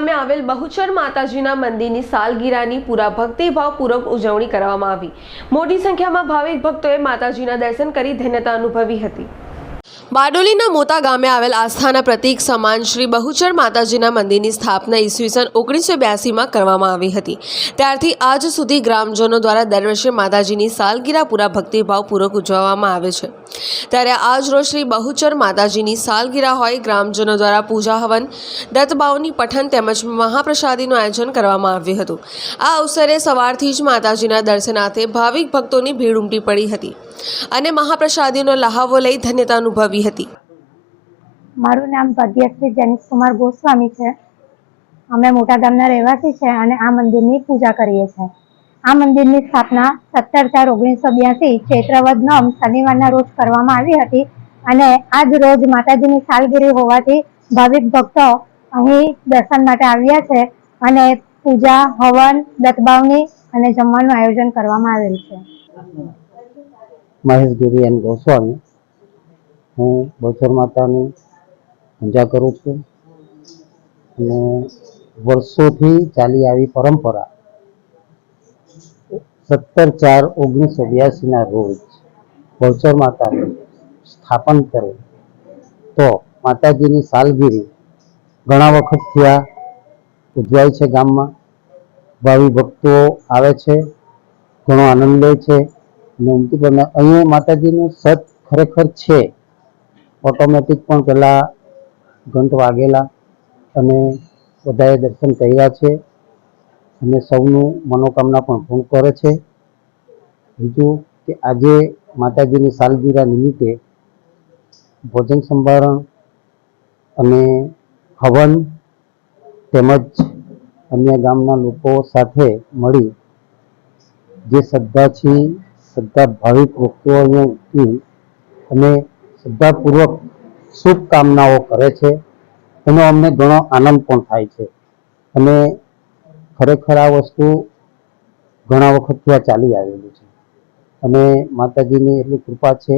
ગામે આવેલ બહુચર માતાજીના મંદિરની સાલગીરાની પૂરા ભક્તિભાવપૂર્વક ઉજવણી કરવામાં આવી। મોટી સંખ્યામાં ભાવિક ભક્તોએ માતાજીના દર્શન કરી ધન્યતા અનુભવી હતી। બારડોલીના મોતા ગામે આવેલ આસ્થાના પ્રતીક સમાન શ્રી બહુચર માતાજીના મંદિરની સ્થાપના ઈસવીસન 1982માં કરવામાં આવી હતી। ત્યારથી આજ સુધી ગ્રામજનો દ્વારા દર વર્ષે માતાજીની સાલગીરા પૂરા ભક્તિભાવપૂર્વક ઉજવવામાં આવે છે। ત્યારે આજ રોજ શ્રી બહુચર માતાજીની સાલગીરા હોય ગ્રામજનો દ્વારા પૂજા હવન, દત્તબાવની પઠન તેમજ મહાપ્રસાદીનું આયોજન કરવામાં આવ્યું હતું। આ અવસરે સવારથી જ માતાજીના દર્શનાર્થે ભાવિક ભક્તોની ભીડ ઉમટી પડી હતી અને મહાપ્રસાદીનો લહાવો લઈ ધન્યતા અનુભવી હતી। મારું નામ ભાગ્યશ્રી જનીશકુમાર ગોસ્વામી છે। અમે મોટા ગામના રહેવાસી છે અને આ મંદિરની પૂજા કરીએ છીએ। આ મંદિરની સ્થાપના 17/4/1982 ચૈત્રવદ નોમ શનિવારના રોજ કરવામાં આવી હતી અને આજ રોજ માતાજીની સાલગીરી હોવાથી ભાવિક ભક્તો અહીં દર્શન માટે આવ્યા છે અને પૂજા, હવન, દત્તબાવની અને જમવાનું આયોજન કરવામાં આવેલ છે। મહેશ ગિરી એન ગોસ્વામી, હું બહુચર માતાની પૂજા કરું છું અને વર્ષોથી ચાલી આવી પરંપરા 17/4/1982ના રોજ બહુચર માતાનું સ્થાપન કરે તો માતાજીની સાલગીરી ઘણા વખતથી આ ઉજવાય છે। ગામમાં ભાવિ ભક્તો આવે છે, ઘણો આનંદ લે છે અને અહીંયા માતાજીનું સત ખરેખર છે। ઓટોમેટિક પણ પેલા ઘંટ વાગેલા અને બધાએ દર્શન કર્યા છે અને સૌનું મનોકામના પણ પૂર્ણ કરે છે। બીજું કે આજે માતાજીની સાલગીરા નિમિત્તે ભોજન સંભારણ અને હવન તેમજ અન્ય ગામના લોકો સાથે મળી જે શ્રદ્ધા ભાવિક ભક્તો અહીંયાથી અને શ્રદ્ધાપૂર્વક શુભકામનાઓ કરે છે એનો અમને ઘણો આનંદ પણ થાય છે અને ખરેખર આ વસ્તુ ઘણા વખતથી આ ચાલી આવેલી છે અને માતાજીની એટલી કૃપા છે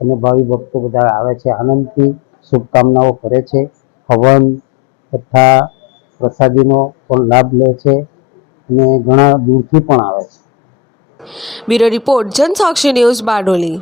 અને ભાવિ ભક્તો બધા આવે છે, આનંદથી શુભકામનાઓ કરે છે, હવન તથા પ્રસાદીનો પણ લાભ લે છે અને ઘણા દૂરથી પણ આવે છે। Bureau report, Jansakshi news, Bardoli.